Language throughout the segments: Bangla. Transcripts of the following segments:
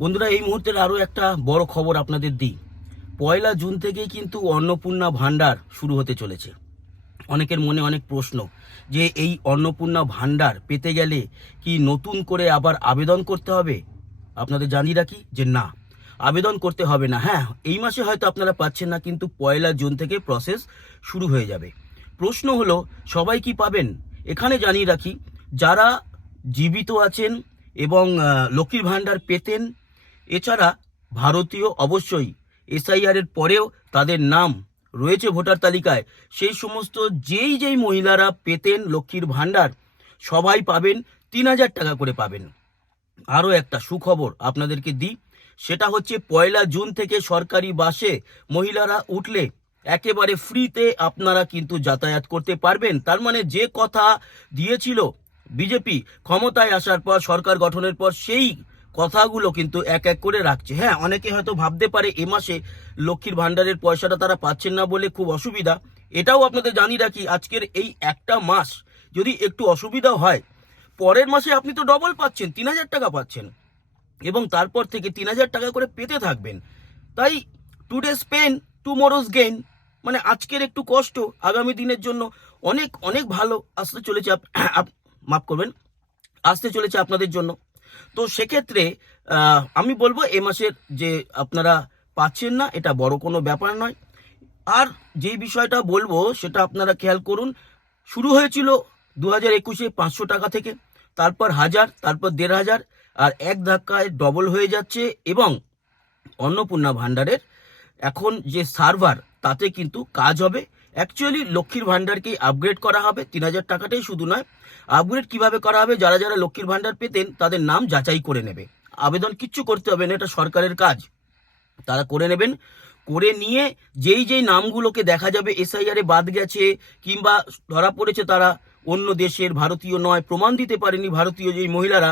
বন্ধুরা, এই মুহূর্তের আরও একটা বড় খবর আপনাদের দিই। 1 জুন থেকেই কিন্তু অন্নপূর্ণা ভাণ্ডার শুরু হতে চলেছে। অনেকের মনে অনেক প্রশ্ন যে এই অন্নপূর্ণা ভাণ্ডার পেতে গেলে কি নতুন করে আবার আবেদন করতে হবে? আপনাদের জানিয়ে রাখি যে না, আবেদন করতে হবে না। হ্যাঁ, এই মাসে হয়তো আপনারা পাচ্ছেন না, কিন্তু 1 জুন থেকে প্রসেস শুরু হয়ে যাবে। প্রশ্ন হলো, সবাই কি পাবেন? এখানে জানিয়ে রাখি, যারা জীবিত আছেন এবং লক্ষ্মীর ভাণ্ডার পেতেন, এছাড়া ভারতীয় অবশ্যই এসআইআর এর পরেও তাদের নাম রয়েছে ভোটার তালিকায়, সেই সমস্ত যেই মহিলারা পেতেন লক্ষ্মীর ভাণ্ডার, সবাই পাবেন। 3,000 টাকা করে পাবেন। আরও একটা সুখবর আপনাদেরকে দিই, সেটা হচ্ছে 1 জুন থেকে সরকারি বাসে মহিলারা উঠলে একেবারে ফ্রিতে আপনারা কিন্তু যাতায়াত করতে পারবেন। তার মানে যে কথা দিয়েছিল বিজেপি ক্ষমতায় আসার পর, সরকার গঠনের পর, সেই কথাগুলো কিন্তু এক এক করে রাখছে। হ্যাঁ, অনেকে হয়তো ভাবতে পারে এ মাসে লক্ষ্মীর ভাণ্ডারের পয়সাটা তারা পাচ্ছেন না বলে খুব অসুবিধা। এটাও আপনাদের জানিয়ে রাখি, আজকের এই একটা মাস যদি একটু অসুবিধা হয়, পরের মাসে আপনি তো ডবল পাচ্ছেন, 3,000 টাকা পাচ্ছেন, এবং তারপর থেকে 3,000 টাকা করে পেতে থাকবেন। তাই টুডেস পেন টুমোরোজ গেইন, মানে আজকের একটু কষ্ট আগামী দিনের জন্য অনেক অনেক ভালো আসতে চলেছে। মাফ করবেন, আসতে চলেছে আপনাদের জন্য। তো সেক্ষেত্রে আমি বলবো এ মাসের যে আপনারা পাচ্ছেন না, এটা বড় কোনো ব্যাপার নয়। আর যেই বিষয়টা বলবো সেটা আপনারা খেয়াল করুন, শুরু হয়েছিল 2021-এ 500 টাকা থেকে, তারপর 1,000, তারপর 1,500, আর এক ধাক্কায় ডবল হয়ে যাচ্ছে। এবং অন্নপূর্ণা ভাণ্ডারের এখন যে সার্ভার, তাতে কিন্তু কাজ হবে। অ্যাকচুয়ালি লক্ষ্মীর ভাণ্ডারকেই আপগ্রেড করা হবে, 3,000 টাকাটাই শুধু নয়। আপগ্রেড কিভাবে করা হবে, যারা যারা লক্ষ্মীর ভাণ্ডার পেতেন তাদের নাম যাচাই করে নেবে। আবেদন কিচ্ছু করতে হবে না, এটা সরকারের কাজ। তারা করে নেবেন। করে নিয়ে যেই নামগুলোকে দেখা যাবে এসআইআর এ বাদ গেছে, কিংবা ধরা পড়েছে তারা অন্য দেশের, ভারতীয় নয়, প্রমাণ দিতে পারেনি ভারতীয় যেই মহিলারা,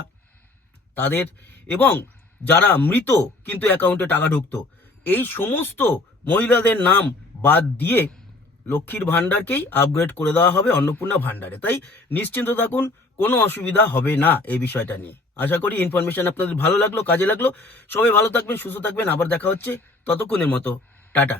তাদের, এবং যারা মৃত কিন্তু অ্যাকাউন্টে টাকা ঢুকতো, এই সমস্ত মহিলাদের নাম বাদ দিয়ে লক্ষ্মীর ভাণ্ডারকেই আপগ্রেড করে দেওয়া হবে অন্নপূর্ণা ভাণ্ডারে। তাই নিশ্চিন্ত থাকুন, কোনো অসুবিধা হবে না এই বিষয়টা নিয়ে। আশা করি ইনফরমেশন আপনাদের ভালো লাগলো, কাজে লাগলো। সবাই ভালো থাকবেন, সুস্থ থাকবেন। আবার দেখা হচ্ছে, ততক্ষণের মতো টাটা।